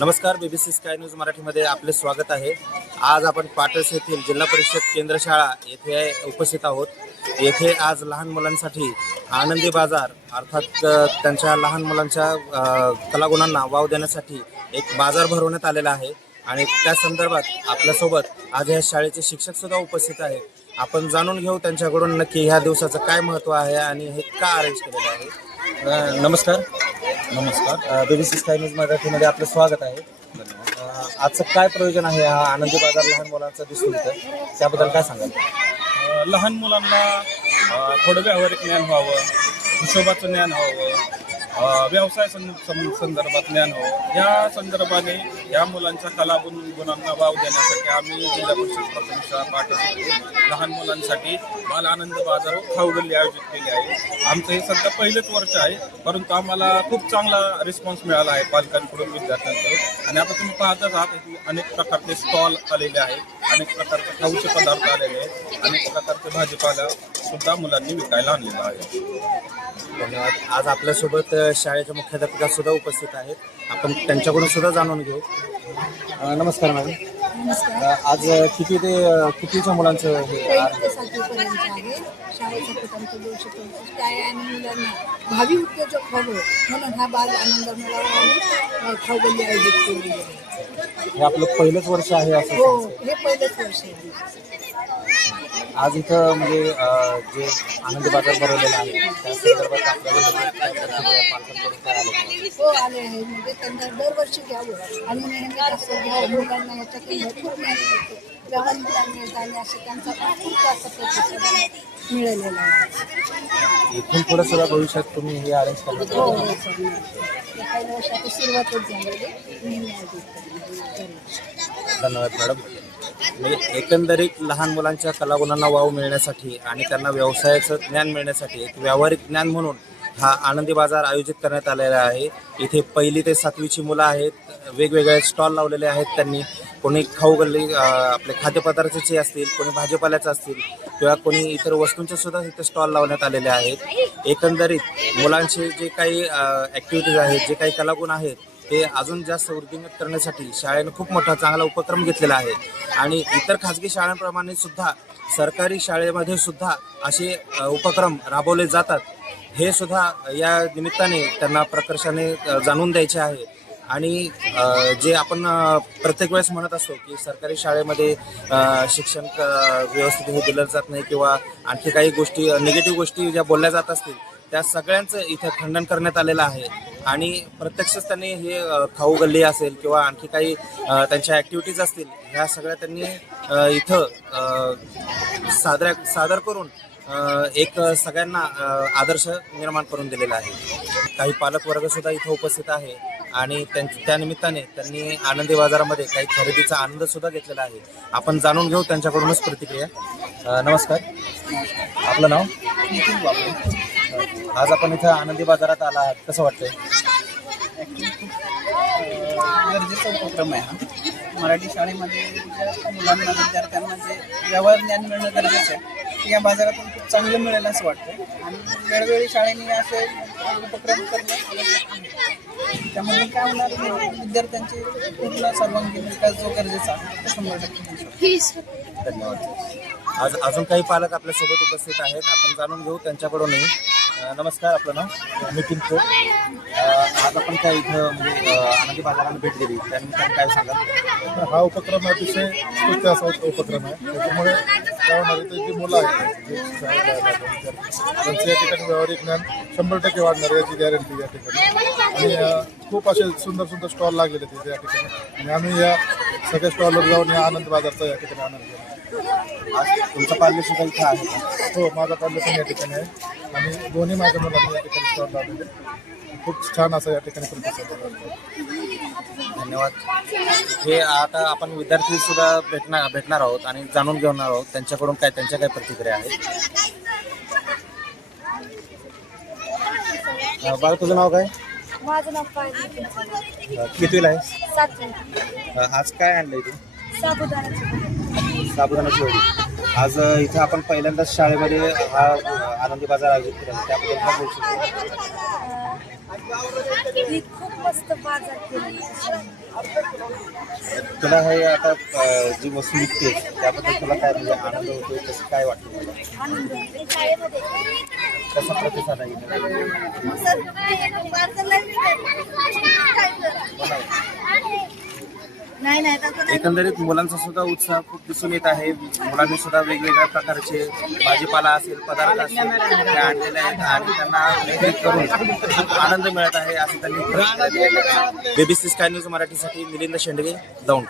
नमस्कार, BBC sky news मराठीमध्ये आपले स्वागत आहे। आज आपण पाटस येथील जिल्हा परिषद केंद्र शाळा येथे उपस्थित आहोत। येथे आज लहान मुलांसाठी आनंदी बाजार अर्थात त्यांच्या लहान मुलांच्या कलागुणांना वाव देण्यासाठी एक बाजार भरवण्यात आलेला आहे आणि त्या संदर्भात आपल्यासोबत आज या शाळेचे शिक्षक सुद्धा उपस्थित आहेत। आपण जाणून घेऊ त्यांच्याकडून नक्की ह्या दिवसाचं काय महत्त्व आहे आणि हे का अरेंज केलेलं आहे। नमस्कार। BBC स्काय न्यूज मराठीमध्ये आपलं स्वागत आहे। आजचं काय प्रयोजन आहे हा आनंदी बाजार लहान मुलांचा दिसून येतं, त्याबद्दल काय सांगाल? लहान मुलांना थोडं व्यावहारिक ज्ञान व्हावं, हिशोबाचं ज्ञान व्हावं, व्यवसाय संदर्भात ज्ञान व्हावं, या संदर्भाने या मुलांच्या कलागुणांना वाव देण्यासाठी आम्ही जिल्हा परिषद प्राथमिक शाळा पाटस येथे लहान मुलांसाठी बाल आनंद बाजार व खाऊ गल्ली आयोजित केली आहे। आमचं हे सध्या पहिलेच वर्ष आहे, परंतु आम्हाला खूप चांगला रिस्पॉन्स मिळाला आहे पालकांकडून, विद्यार्थ्यांकडून। आणि आता तुम्ही पाहतच आहात अनेक प्रकारचे स्टॉल आलेले आहेत, अनेक प्रकारचे खाऊचे पदार्थ आलेले आहेत, अनेक प्रकारचे भाजीपाला सुद्धा मुलांनी विकायला आणलेला आहे। धन्यवाद। आज आपल्यासोबत शाळेच्या मुख्याध्यापिका सुद्धा उपस्थित आहेत, आपण त्यांच्याकडून सुद्धा जाणून घेऊ। नमस्कार मॅडम। नमस्कार। आज कितीच्या मुलांचं हे पहिली ते 7वीपर्यंत आहे। शाळेचा प्रथमचा 225 आहे आणि मुलांना भावी उद्योजक व्हावं म्हणून हा बाल आनंद मेळावा आणि खाऊ गल्ली आयोजित केलेली आहे। हे आपलं पहिलंच वर्ष आहे असं हो, समजतं? हे पहिलंच वर्ष आहे। आज इथं म्हणजे जे आनंद बाजार भरवलेला आहे त्या संदर्भात आपल्याला पालकांकडून काय आलं? हो, आले आहे। म्हणजे त्यांना दरवर्षी घ्यावं आणि नेहमी असं घ्यावं, मुलांना याच्यातून भरपूर ज्ञान मिळते। लहान मुलांनी जाणे असं त्यांचा खूप जास्त प्रतिसाद मिळालेला आहे। इथून पुढे सुद्धा भविष्यात तुम्ही हे अरेंज करणार? हो, हो, पहिल्या वर्षाची सुरुवातच झालेली, नेहमी आयोजित करण्याची। धन्यवाद मॅडम। म्हणजे एकंदरीत लहान मुलांच्या कलागुणांना वाव मिळण्यासाठी आणि त्यांना व्यवसायाचं ज्ञान मिळण्यासाठी एक व्यावहारिक ज्ञान म्हणून हा आनंदी बाजार आयोजित करण्यात आलेला आहे। इथे 1ली ते 7वीची मुलं आहेत, वेगवेगळे स्टॉल लावलेले आहेत त्यांनी। कोणी खाऊ गल्ली आपले खाद्यपदार्थाचे असतील, कोणी भाजीपाल्याचे असतील किंवा कोणी इतर वस्तूंचे सुद्धा इथे स्टॉल लावण्यात आलेले आहेत। एकंदरीत मुलांचे जे काही ॲक्टिव्हिटीज आहेत, जे काही कलागुण आहेत ते अजून जास्त वृद्धिंगत करण्यासाठी शाळेनं खूप मोठा चांगला उपक्रम घेतलेला आहे आणि इतर खाजगी शाळांप्रमाणे सुद्धा सरकारी शाळेमध्ये सुद्धा असे उपक्रम राबवले जातात, हे सुद्धा या निमित्ताने त्यांना प्रकर्षाने जाणून द्यायचे आहे। आणि जे आपण प्रत्येक वेळेस म्हणत असतो की सरकारी शाळेमध्ये शिक्षण व्यवस्थित हे दिलं जात नाही किंवा आणखी काही गोष्टी निगेटिव्ह गोष्टी ज्या बोलल्या जात असतील त्या सगळ्यांचं इथं खंडन करण्यात आलेलं आहे। आणि प्रत्यक्षच त्यांनी हे खाऊ गल्ली असेल किंवा आणखी काही त्यांच्या ॲक्टिव्हिटीज असतील ह्या सगळ्या त्यांनी इथं सादर करून एक सगळ्यांना आदर्श निर्माण करून दिलेला आहे। काही पालक वर्गसुद्धा इथं उपस्थित आहे आणि त्या निमित्ताने त्यांनी आनंदी बाजारामध्ये काही खरेदीचा आनंद सुद्धा घेतलेला आहे। आपण जाणून घेऊ त्यांच्याकडूनच प्रतिक्रिया। नमस्कार, आपलं नाव? आज आपण इथं आनंदी बाजारात आला आहात, कसं वाटतंय? गरजेचा उपक्रम आहे हा। मराठी शाळेमध्ये मुलांना, विद्यार्थ्यांना जे व्यवहार ज्ञान मिळणं गरजेचं आहे, या बाजारातून खूप चांगलं मिळेल असं वाटतं आणि वेळोवेळी शाळेने असे उपक्रम करणं आवश्यक आहे। त्यामध्ये काय होणार, विद्यार्थ्यांचे पूर्ण सर्वांगीण विकास जो गरजेचा आहे तो 100% धन्यवाद। आज अजून काही पालक आपल्यासोबत उपस्थित आहेत, आपण जाणून घेऊ त्यांच्याकडूनही। नमस्कार, आपलं नाव? नितीन खोत। आज आपण काय इथं म्हणजे आनंदी बाजाराला भेट दिली, त्यानिमित्तानं काय सांगाल? हा उपक्रम अतिशय स्तुत्य असा उपक्रम आहे। त्याच्यामुळे काय होणार आहे, जी मुलं आहेत जे त्यांचं या ठिकाणी व्यावहारिक ज्ञान 100% वाढणार याची गॅरंटी या ठिकाणी। आणि खूप असे सुंदर सुंदर स्टॉल लागलेले तिथे या ठिकाणी आणि आम्ही या सगळ्या स्टॉलवर जाऊन या आनंद बाजारचा या ठिकाणी आनंद घेतो। आज तुमचा पाल्य सुद्धा इथं आहे? हो, माझा पाल्य पण या ठिकाणी आहे आणि दोन्ही माझ्या मुलांनी या ठिकाणी स्टॉल लावलेले, खूप छान असं या ठिकाणी प्रतिसाद मिळाला। धन्यवाद। हे आता आपण विद्यार्थी सुद्धा भेटणार आहोत आणि जाणून घेणार आहोत त्यांच्याकडून त्यांच्या काय प्रतिक्रिया आहेत। बाळ, तुझं नाव काय? माझं नाव पाहिजे। कितवीला आहे? 7वी। आज काय आणलंय तू? साबुदाण्याची वडी। आज इथं आपण पहिल्यांदाच शाळेमध्ये हा आनंदी बाजार आयोजित केला, त्याबद्दल काय बोलू शकतो? ही खूप मस्त बाजार केली. तुला हे आता जी वस्तू विकते त्याबद्दल तुला काय म्हणजे आनंद होतोय, कसं काय वाटतं तुला? आनंद होतो. शाळेमध्ये कसा प्रतिसाद आहे? नाही नाही तसं एकंदरीत मुलांचा सुद्धा उत्साह खूप दिसून येत आहे. मुलांनी सुद्धा वेगवेगळ्या प्रकारचे भाजीपाला असेल, पदार्थ असेल ते आणलेले आहेत आणि त्यांना विक्री करून खूप आनंद मिळत आहे असं त्यांनी. BBC स्काय न्यूज मराठीसाठी मिलिंद शेंडगे, दौंड.